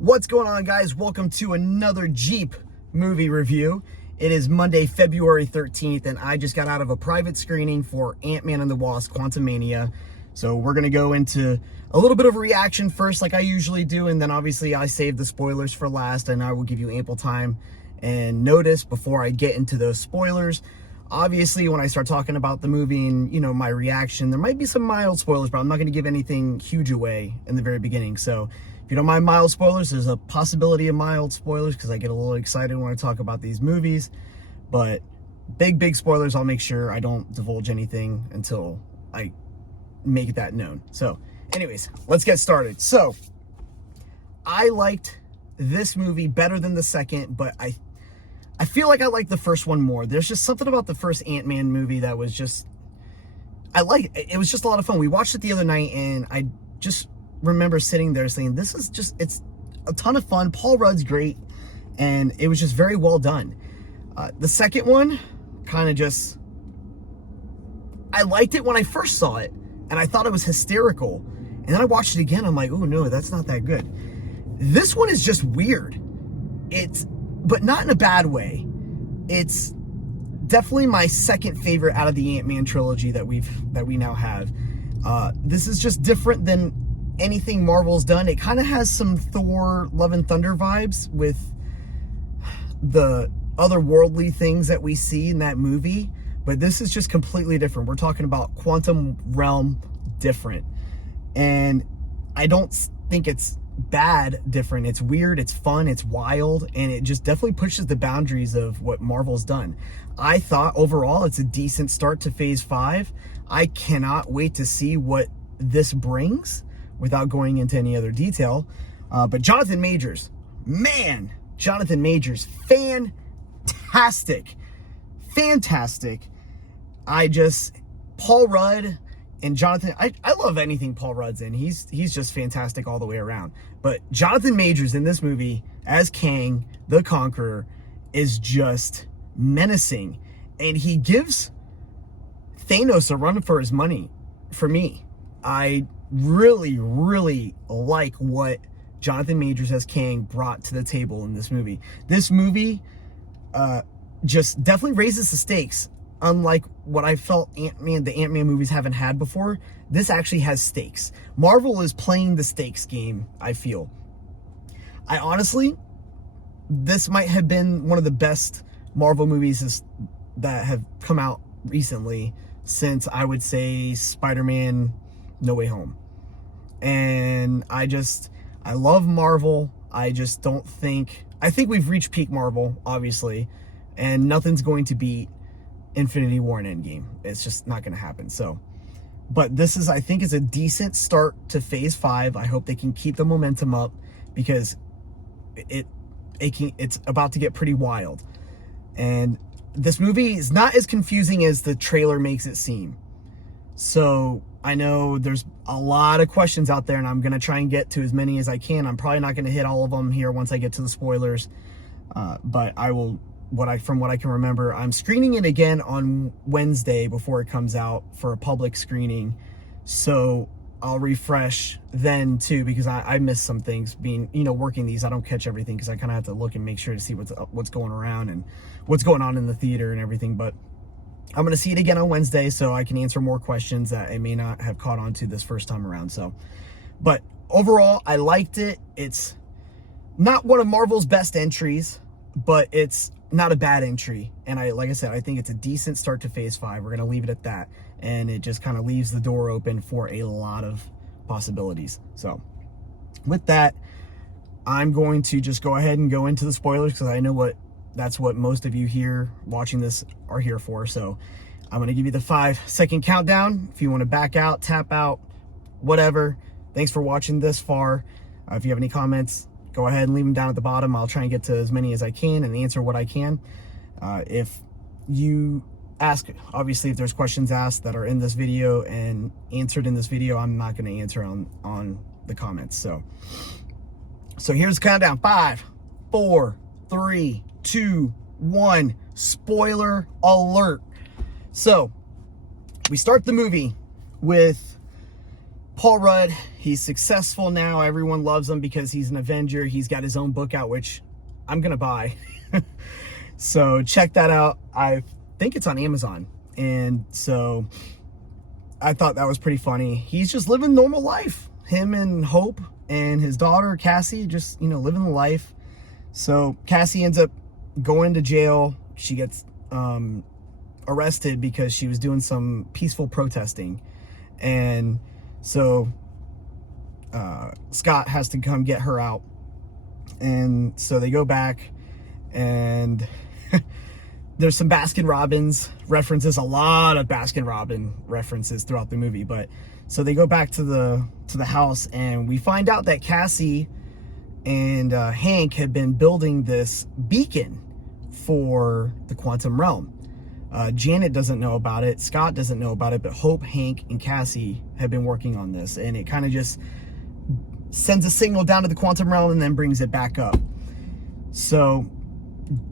What's going on, guys? Welcome to another Jeep movie review. It is Monday, February 13th, and I just got out of a private screening for Ant-Man and the Wasp Quantumania. So we're going to go into a little bit of a reaction first, like I usually do, and then obviously I save the spoilers for last, and I will give you ample time and notice before I get into those spoilers. Obviously, when I start talking about the movie and, my reaction, there might be some mild spoilers, but I'm not going to give anything huge away in the very beginning. So if you don't mind mild spoilers, there's a possibility of mild spoilers because I get a little excited when I talk about these movies. But big spoilers, I'll make sure I don't divulge anything until I make that known. So anyways, let's get started. So I liked this movie better than the second, but I feel like I like the first one more. There's just something about the first Ant-Man movie that was just, it was just a lot of fun. We watched it the other night and I just remember sitting there saying, this is just, it's a ton of fun. Paul Rudd's great. And it was just very well done. The second one kind of just, I liked it when I first saw it and I thought it was hysterical. And then I watched it again. I'm like, oh no, that's not that good. This one is just weird. But not in a bad way. It's definitely my second favorite out of the Ant-Man trilogy that we now have. This is just different than anything Marvel's done. It kind of has some Thor Love and Thunder vibes with the otherworldly things that we see in that movie, but this is just completely different. We're talking about quantum realm different, and I don't think it's bad different. It's weird, it's fun, it's wild, and it just definitely pushes the boundaries of what Marvel's done. I thought overall it's a decent start to phase 5. I cannot wait to see what this brings without going into any other detail. But Jonathan Majors, fantastic. Paul Rudd and Jonathan, I love anything Paul Rudd's in. He's just fantastic all the way around. But Jonathan Majors in this movie as Kang the Conqueror is just menacing. And he gives Thanos a run for his money for me. I really like what Jonathan Majors as Kang brought to the table in this movie. This movie just definitely raises the stakes. Unlike what I felt the Ant-Man movies haven't had before, this actually has stakes. Marvel is playing the stakes game, I feel. I honestly, this might have been one of the best Marvel movies that have come out recently since, I would say, Spider-Man No Way Home. And I love Marvel. I think we've reached peak Marvel, obviously, and nothing's going to beat Infinity War and Endgame. It's just not going to happen. So, but this is, I think, is a decent start to phase 5. I hope they can keep the momentum up because it's about to get pretty wild. And this movie is not as confusing as the trailer makes it seem. So I know there's a lot of questions out there, and I'm going to try and get to as many as I can. I'm probably not going to hit all of them here once I get to the spoilers, but I will. From what I can remember, I'm screening it again on Wednesday before it comes out for a public screening. So I'll refresh then too, because I miss some things being, working these. I don't catch everything because I kind of have to look and make sure to see what's going around and what's going on in the theater and everything. But I'm going to see it again on Wednesday so I can answer more questions that I may not have caught on to this first time around. So, but overall, I liked it. It's not one of Marvel's best entries, but it's not a bad entry. And like I said, I think it's a decent start to phase 5. We're going to leave it at that. And it just kind of leaves the door open for a lot of possibilities. So with that, I'm going to just go ahead and go into the spoilers because I know that's what most of you here watching this are here for. So I'm going to give you the 5-second countdown. If you want to back out, tap out, whatever. Thanks for watching this far. If you have any comments, go ahead and leave them down at the bottom. I'll try and get to as many as I can and answer what I can. If you ask, obviously, if there's questions asked that are in this video and answered in this video, I'm not going to answer on the comments. So here's the countdown. 5, 4, 3, 2, 1. Spoiler alert. So we start the movie with Paul Rudd, he's successful now. Everyone loves him because he's an Avenger. He's got his own book out, which I'm going to buy. So check that out. I think it's on Amazon. And so I thought that was pretty funny. He's just living normal life. Him and Hope and his daughter, Cassie, just, living the life. So Cassie ends up going to jail. She gets arrested because she was doing some peaceful protesting. And so Scott has to come get her out. And so they go back, and there's some Baskin-Robbins references, a lot of Baskin-Robbins references throughout the movie. But so they go back to the house, and we find out that Cassie and Hank had been building this beacon for the quantum realm. Janet doesn't know about it. Scott doesn't know about it, but Hope, Hank, and Cassie have been working on this, and it kind of just sends a signal down to the quantum realm and then brings it back up. So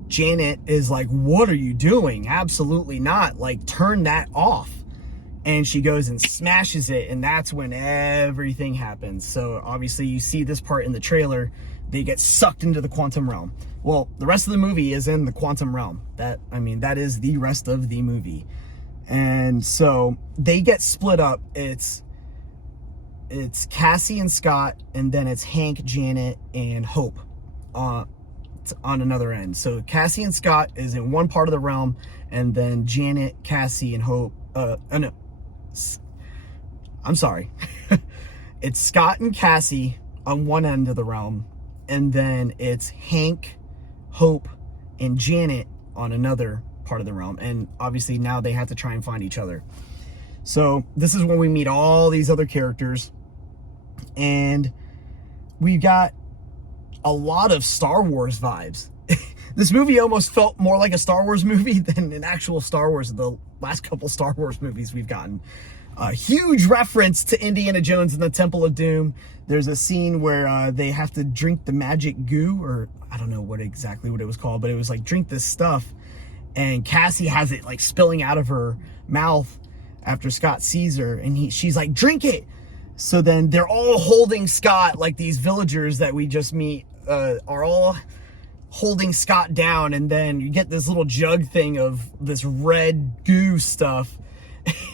Janet is like, what are you doing? Absolutely not. Like, turn that off. And she goes and smashes it, and that's when everything happens. So obviously you see this part in the trailer. They get sucked into the quantum realm. Well, the rest of the movie is in the quantum realm. That is the rest of the movie. And so they get split up. It's Cassie and Scott, and then it's Hank, Janet, and Hope on another end. So Cassie and Scott is in one part of the realm, and then Janet, Cassie, and Hope, no, I'm sorry. It's Scott and Cassie on one end of the realm, and then it's Hank, Hope, and Janet on another part of the realm. And obviously now they have to try and find each other. So this is when we meet all these other characters, and we've got a lot of Star Wars vibes. This movie almost felt more like a Star Wars movie than an actual Star Wars, the last couple Star Wars movies we've gotten. A huge reference to Indiana Jones and the Temple of Doom. There's a scene where they have to drink the magic goo, or I don't know exactly what it was called, but it was like, drink this stuff. And Cassie has it like spilling out of her mouth after Scott sees her, and she's like, drink it. So then they're all holding Scott, like these villagers that we just meet are all holding Scott down, and then you get this little jug thing of this red goo stuff,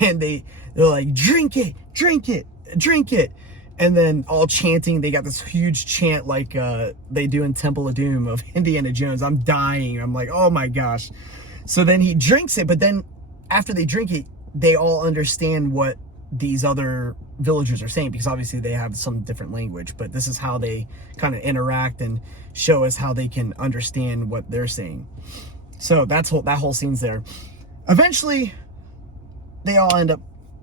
and they're like, drink it, drink it, drink it. And then all chanting, they got this huge chant like they do in Temple of Doom of Indiana Jones. I'm dying. I'm like, oh my gosh. So then he drinks it, but then after they drink it, they all understand what these other villagers are saying, because obviously they have some different language, but this is how they kind of interact and show us how they can understand what they're saying. So that whole scene's there. Eventually, they all end up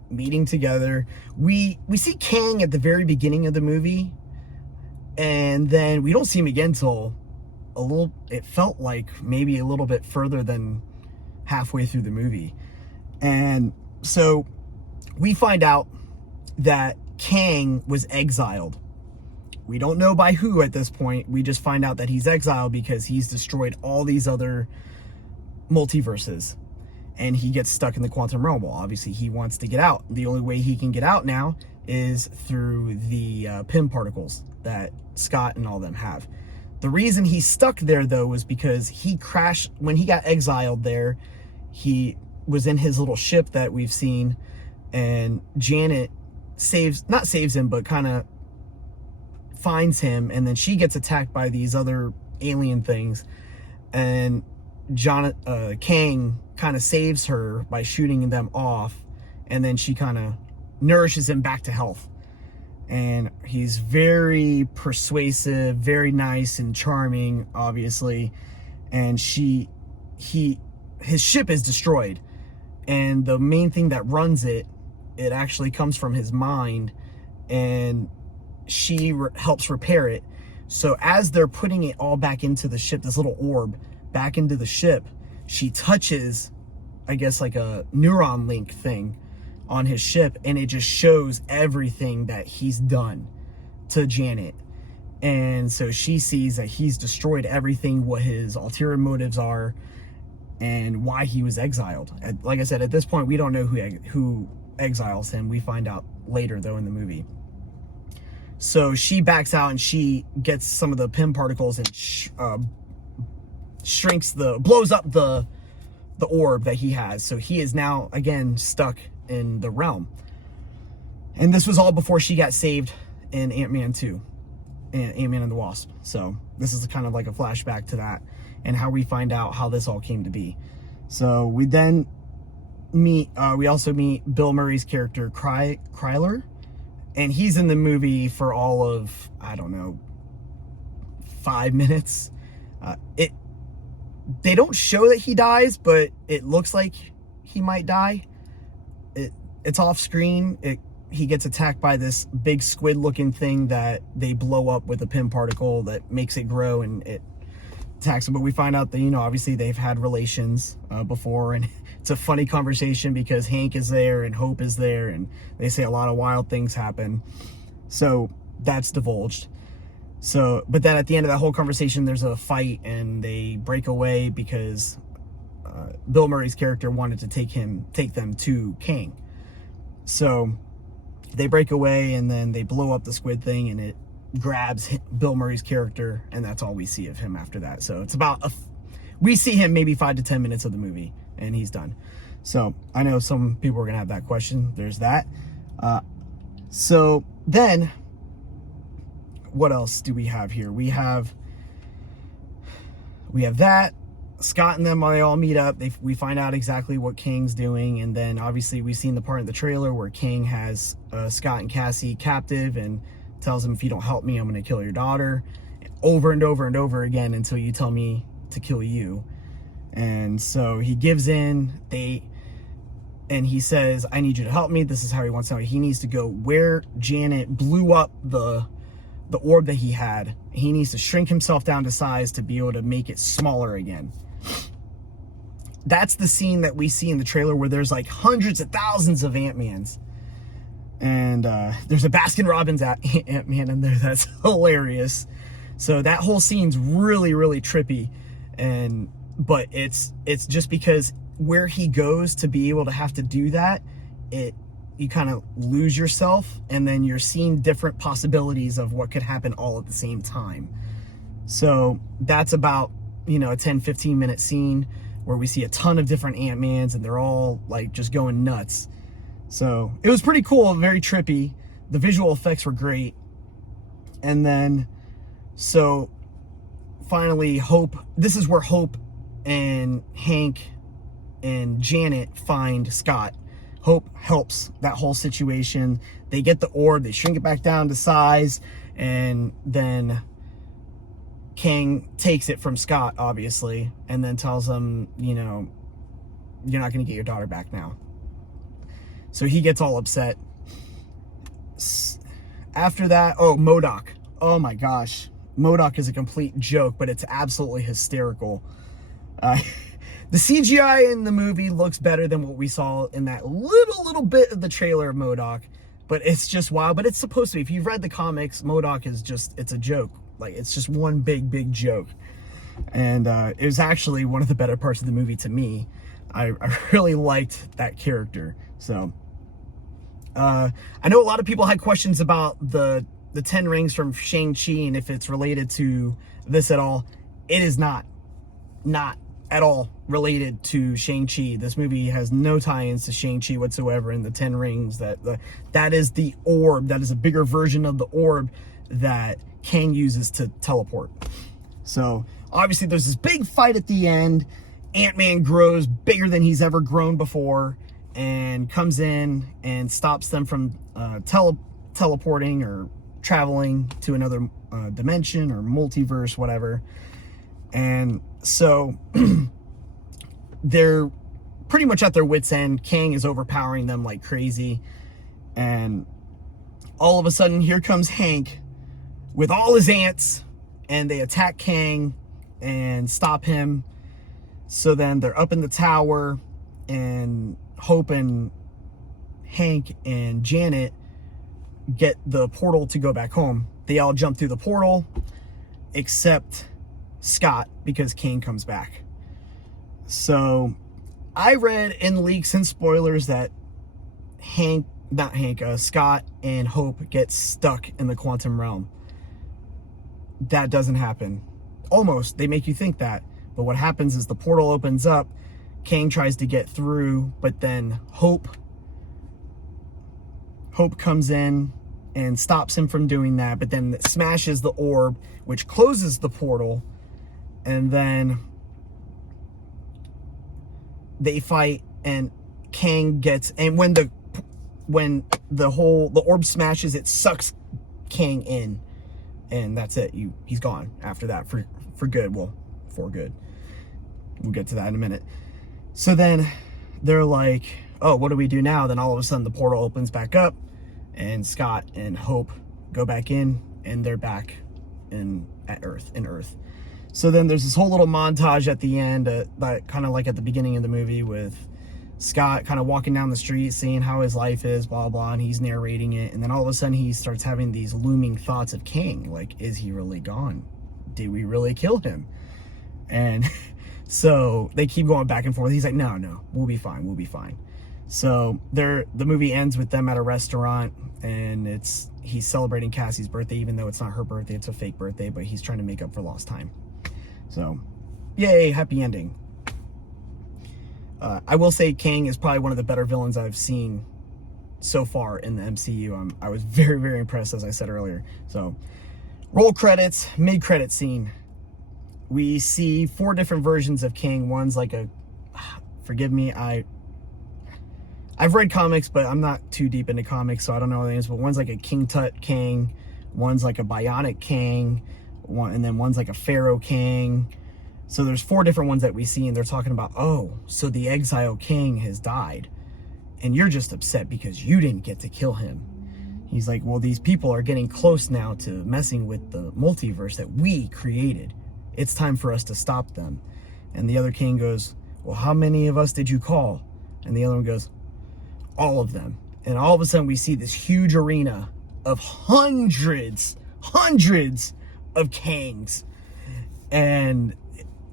meeting together. We see Kang at the very beginning of the movie, and then we don't see him again till it felt like maybe a little bit further than halfway through the movie. And so we find out that Kang was exiled. We don't know by who at this point. We just find out that he's exiled because he's destroyed all these other multiverses, and he gets stuck in the quantum realm. Well, obviously he wants to get out. The only way he can get out now is through the PIM particles that Scott and all them have. The reason he's stuck there, though, was because he crashed when he got exiled there. He was in his little ship that we've seen, and Janet not saves him, but kind of finds him, and then she gets attacked by these other alien things, and Kang kind of saves her by shooting them off, and then she kind of nourishes him back to health. And he's very persuasive, very nice and charming, obviously. And his ship is destroyed, and the main thing that runs it actually comes from his mind, and she helps repair it. So as they're putting it all back into the ship, this little orb back into the ship, she touches, I guess, like a neuron link thing on his ship, and it just shows everything that he's done to Janet. And so she sees that he's destroyed everything, what his ulterior motives are, and why he was exiled. Like I said, at this point, we don't know who exiles him. We find out later, though, in the movie. So she backs out and she gets some of the PIM particles and blows up the orb that he has. So he is now again stuck in the realm. And this was all before she got saved in Ant-Man 2, Ant-Man and the Wasp. So this is kind of like a flashback to that and how we find out how this all came to be. So we then we also meet Bill Murray's character Kryler, and he's in the movie for all of, I don't know, 5 minutes. They don't show that he dies, but it looks like he might die. It's off screen. He gets attacked by this big squid-looking thing that they blow up with a PIM particle that makes it grow, and it attacks him. But we find out that, you know, obviously they've had relations before, and it's a funny conversation because Hank is there and Hope is there, and they say a lot of wild things happen. So that's divulged. So, but then at the end of that whole conversation, there's a fight and they break away because Bill Murray's character wanted to take them to Kang. So they break away and then they blow up the squid thing and it grabs Bill Murray's character, and that's all we see of him after that. So it's about we see him maybe 5 to 10 minutes of the movie and he's done. So I know some people are gonna have that question. There's that. So then what else do we have here? We have that. Scott and them, they all meet up. We find out exactly what Kang's doing, and then obviously we've seen the part in the trailer where Kang has Scott and Cassie captive and tells them, if you don't help me, I'm going to kill your daughter, over and over and over again until you tell me to kill you. And so he gives in. And he says, I need you to help me. This is how he wants to know. He needs to go where Janet blew up the orb that he had. He needs to shrink himself down to size to be able to make it smaller again. That's the scene that we see in the trailer where there's like hundreds of thousands of Ant-Mans. And there's a Baskin-Robbins Ant-Man in there that's hilarious. So that whole scene's really, really trippy. But it's just because where he goes to be able to have to do that, you kind of lose yourself, and then you're seeing different possibilities of what could happen all at the same time. So that's about, you know, a 10-15 minute scene where we see a ton of different Ant-Mans and they're all like just going nuts. So it was pretty cool, very trippy. The visual effects were great. And then, so finally this is where Hope and Hank and Janet find Scott. Hope helps that whole situation. They get the orb, they shrink it back down to size, and then Kang takes it from Scott, obviously, and then tells him, you know, you're not going to get your daughter back now. So he gets all upset. After that, MODOK. Oh my gosh. MODOK is a complete joke, but it's absolutely hysterical. The CGI in the movie looks better than what we saw in that little bit of the trailer of MODOK, but it's just wild. But it's supposed to be. If you've read the comics, MODOK is just, it's a joke. Like, it's just one big joke. And it was actually one of the better parts of the movie to me. I really liked that character. So I know a lot of people had questions about the 10 rings from Shang-Chi and if it's related to this at all. It is not at all related to Shang-Chi. This movie has no tie-ins to Shang-Chi whatsoever. And the 10 rings, that is the orb. That is a bigger version of the orb that Kang uses to teleport. So obviously there's this big fight at the end. Ant-Man grows bigger than he's ever grown before and comes in and stops them from teleporting or traveling to another dimension or multiverse, whatever. And so they're pretty much at their wits' end. Kang is overpowering them like crazy. And all of a sudden, here comes Hank with all his ants, and they attack Kang and stop him. So then they're up in the tower, and Hope and Hank and Janet get the portal to go back home. They all jump through the portal, except Scott, because Kang comes back. So I read in leaks and spoilers that Scott and Hope get stuck in the quantum realm. That doesn't happen. Almost, they make you think that. But what happens is the portal opens up, Kang tries to get through, but then Hope comes in and stops him from doing that, but then smashes the orb, which closes the portal, and then they fight, and Kang gets, and when the orb smashes, it sucks Kang in, and that's it. He's gone after that for good. Well, for good. We'll get to that in a minute. So then they're like, oh, what do we do now? Then all of a sudden the portal opens back up, and Scott and Hope go back in, and they're back in Earth. So then there's this whole little montage at the end, that kind of like at the beginning of the movie, with Scott kind of walking down the street, seeing how his life is, blah, blah, and he's narrating it. And then all of a sudden he starts having these looming thoughts of Kang. Like, is he really gone? Did we really kill him? And so they keep going back and forth. He's like, no, we'll be fine. So the movie ends with them at a restaurant, and he's celebrating Cassie's birthday, even though it's not her birthday, it's a fake birthday, but he's trying to make up for lost time. So, yay, happy ending. I will say Kang is probably one of the better villains I've seen so far in the MCU. I was very, very impressed, as I said earlier. So, roll credits, mid-credit scene. We see 4 different versions of Kang. One's like forgive me, I've read comics, but I'm not too deep into comics, so I don't know what it is, but one's like a King Tut Kang, one's like a Bionic Kang, and then one's like a Pharaoh Kang. So there's 4 different ones that we see, and they're talking about, oh, so the Exile King has died, and you're just upset because you didn't get to kill him. He's like, well, these people are getting close now to messing with the multiverse that we created. It's time for us to stop them. And the other king goes, well, how many of us did you call? And the other one goes, all of them. And all of a sudden we see this huge arena of hundreds of Kangs. And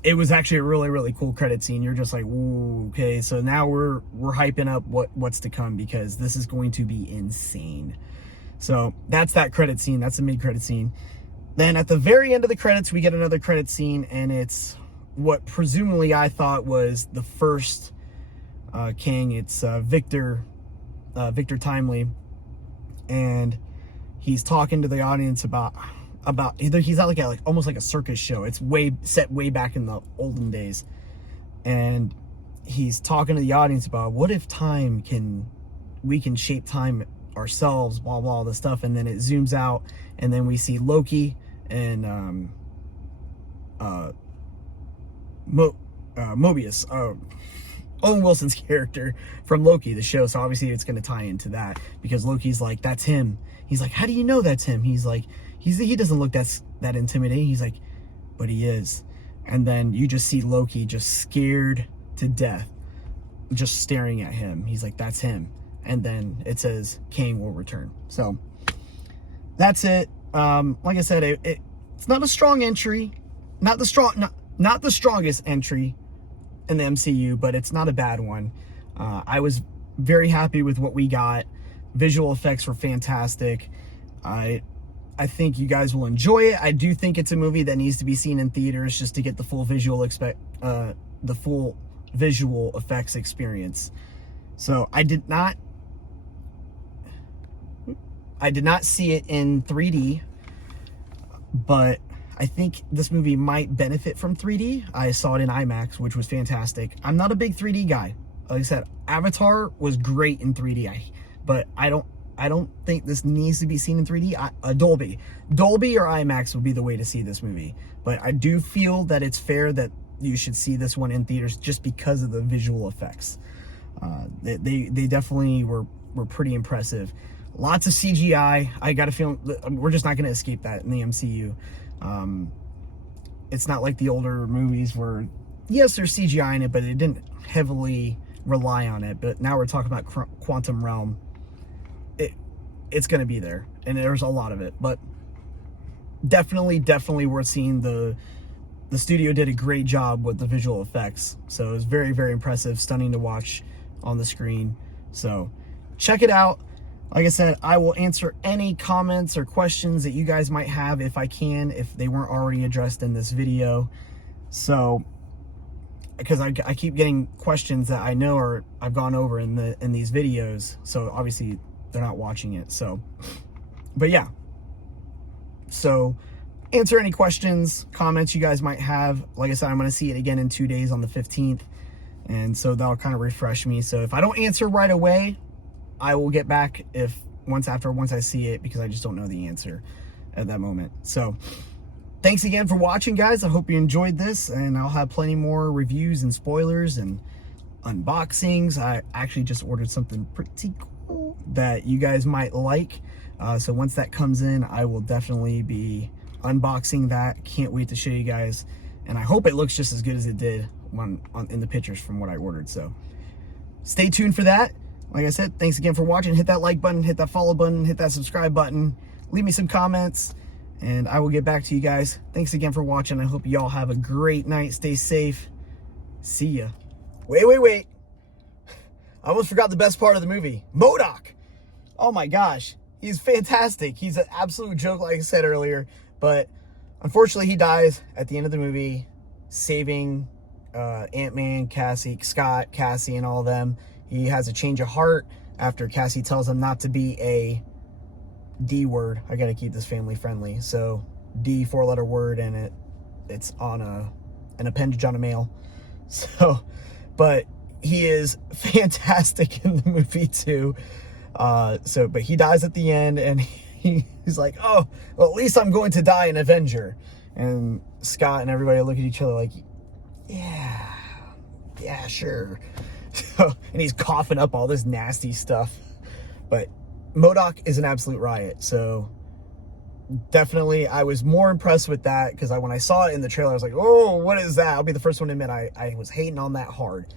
it was actually a really, really cool credit scene. You're just like, ooh, okay, so now we're hyping up what's to come, because this is going to be insane. So that's that credit scene. That's the mid-credit scene. Then at the very end of the credits, we get another credit scene, and it's what presumably I thought was the first Kang. It's Victor Timely, and he's talking to the audience about either he's at like almost like a circus show. It's set way back in the olden days, and he's talking to the audience about what if we can shape time ourselves, blah blah, all this stuff. And then it zooms out, and then we see Loki and Mobius, Owen Wilson's character from Loki, the show. So obviously it's going to tie into that, because Loki's like, that's him. He's like, how do you know that's him? He's like, he doesn't look that intimidating. He's like, but he is. And then you just see Loki just scared to death, just staring at him. He's like, that's him. And then it says Kang will return. So that's it. Like I said, it's not a strong entry, not the strongest entry in the MCU, but it's not a bad one. I was very happy with what we got. Visual effects were fantastic. I think you guys will enjoy it. I do think it's a movie that needs to be seen in theaters just to get the full visual effects experience. So I did not see it in 3D, but I think this movie might benefit from 3D. I saw it in IMAX, which was fantastic. I'm not a big 3D guy. Like I said, Avatar was great in 3D, but I don't think this needs to be seen in 3D. Dolby or IMAX would be the way to see this movie. But I do feel that it's fair that you should see this one in theaters just because of the visual effects. They definitely were pretty impressive. Lots of CGI. I got a feeling we're just not going to escape that in the MCU. It's not like the older movies where, yes, there's CGI in it, but it didn't heavily rely on it. But now we're talking about Quantum Realm. It's going to be there, and there's a lot of it. But definitely worth seeing. The studio did a great job with the visual effects. So it was very, very impressive, stunning to watch on the screen. So check it out. Like I said, I will answer any comments or questions that you guys might have if I can, if they weren't already addressed in this video. So, because I keep getting questions that I know I've gone over in these videos. So obviously they're not watching it. So, but yeah. So answer any questions, comments you guys might have. Like I said, I'm going to see it again in 2 days on the 15th. And so that'll kind of refresh me. So if I don't answer right away, I will get back once I see it, because I just don't know the answer at that moment. So thanks again for watching, guys. I hope you enjoyed this, and I'll have plenty more reviews and spoilers and unboxings. I actually just ordered something pretty cool that you guys might like. So once that comes in, I will definitely be unboxing that. Can't wait to show you guys, and I hope it looks just as good as it did in the pictures from what I ordered. So stay tuned for that. Like I said, thanks again for watching. Hit that like button, hit that follow button, hit that subscribe button. Leave me some comments, and I will get back to you guys. Thanks again for watching. I hope you all have a great night. Stay safe. See ya. Wait. I almost forgot the best part of the movie. MODOK. Oh my gosh. He's fantastic. He's an absolute joke, like I said earlier. But unfortunately, he dies at the end of the movie, saving Ant-Man, Scott, Cassie, and all of them. He has a change of heart after Cassie tells him not to be a D word. I gotta keep this family friendly. So D, 4-letter word, and it's on an appendage on a male. So, but he is fantastic in the movie too. But he dies at the end, and he's like, oh, well, at least I'm going to die an Avenger. And Scott and everybody look at each other like, yeah, sure. And he's coughing up all this nasty stuff. But MODOK is an absolute riot. So definitely, I was more impressed with that, because when I saw it in the trailer, I was like, oh, what is that? I'll be the first one to admit I was hating on that hard.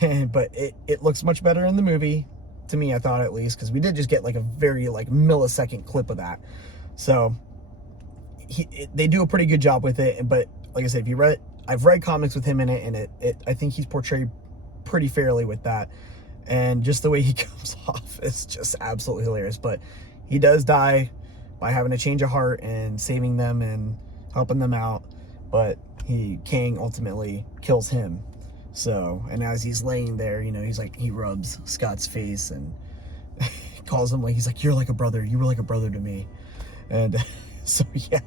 But it looks much better in the movie, to me, I thought, at least, because we did just get like a very millisecond clip of that. So they do a pretty good job with it. But like I said, I've read comics with him in it, and I think he's portrayed pretty fairly with that. And just the way he comes off is just absolutely hilarious. But he does die by having a change of heart and saving them and helping them out. But Kang ultimately kills him. So, and as he's laying there, he rubs Scott's face and calls him, he's like, you're like a brother. You were like a brother to me. And so, yeah.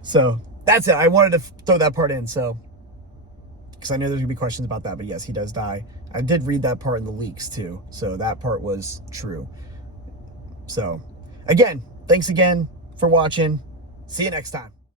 So that's it. I wanted to throw that part in. So, because I know there's gonna be questions about that, but yes, he does die. I did read that part in the leaks too. So that part was true. So again, thanks again for watching. See you next time.